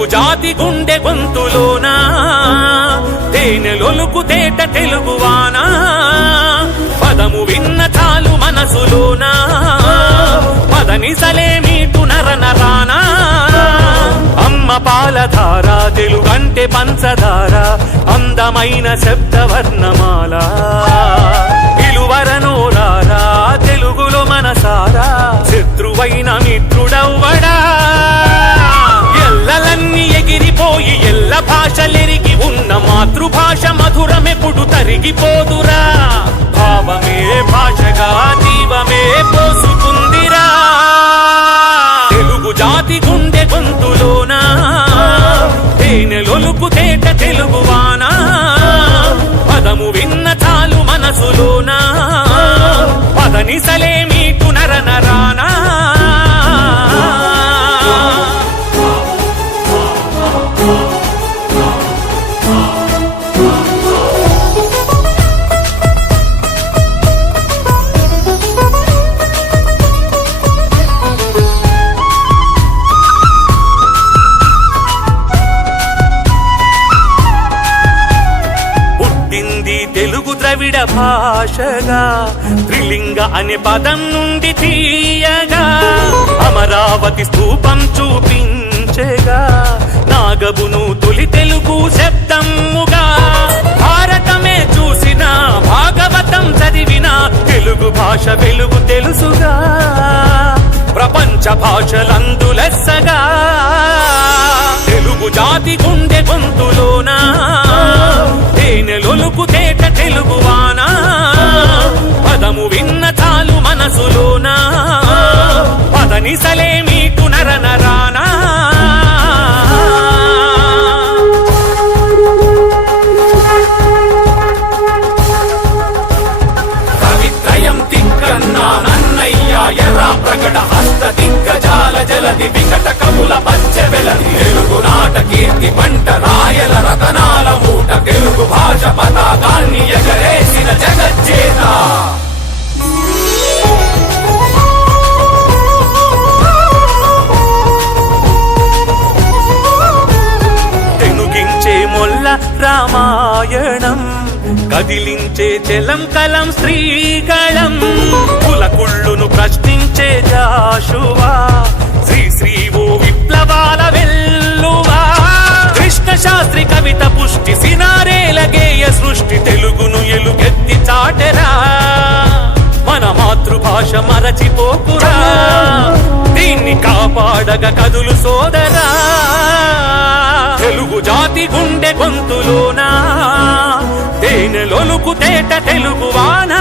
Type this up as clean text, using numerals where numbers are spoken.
తెలుగు జాతి గుండె గొంతులోనా తేనెలొలుకు తేట తెలుగువానా పదము విన్న చాలు మనసులోనా పదనిసలే మీటు నరనరానా అమ్మ పాలధార తెలుగంటే పంచదార అందమైన శబ్దవర్ణమాల పిలువరనోరారా తెలుగులో మనసారా శత్రువైన మిత్రుడవ్వడా ఎల్లలన్నీ ఎగిరిపోయి ఎల్ల భాషలెరిగి ఉన్న మాతృభాష మధురమెప్పుడు తరిగిపోదురా భావమే భాషగా జీవమే పోసుకుందిరా తెలుగు జాతి గుండె గొంతులోనా తేనెలొలుకు తేట తెలుగువానా పదము విన్న చాలు మనసులోనా పదనిసలే మీటు నరనరానా తెలుగు ద్రవిడ భాషగా త్రిలింగ అనే పదం నుండి తీయగా అమరావతి స్తూపం చూపించగా నాగబును తొలి తెలుగు శబ్దముగా భారతమే చూసిన భాగవతం చదివిన తెలుగు భాష వెలుగు తెలుసుగా ప్రపంచ భాషలందు లెస్సగా తెలుగు జాతి గుండె గొంతులోనా తేనెలొలుకు తేట తెలుగువానా పదము విన్న చాలు మనసులోనా పదనిసలే మీటు నరనరానా కవిత్రయం తిక్కన్నా నన్నయ్య ఎర్ర ప్రకట హస్త దిగ్గజాల జలది వికట కవుల పంచవెలది తెలుగు నాట కీర్తి పంట రాయల రతనాల మూట తెలుగు భాష పతాకాన్ని ఎగరేసిన జగజ్జేత తెనుగించే మొల్ల రామాయణం కదిలించే జలం కలం శ్రీకళం కులకుళ్ళును ప్రశ్నించే జాషువా శ్రీ ఓ విప్లవాల వెల్లువా కృష్ణ శాస్త్రి కవిత పుష్టి సినారేల గేయ సృష్టి తెలుగును ఎలుగెత్తి చాటెరా మన మాతృభాష మరచిపోకురా దీన్ని కాపాడగ కదులు సోదరా తెలుగు జాతి గుండె గొంతులోనా తేనెలొలుకు తేట తెలుగువానా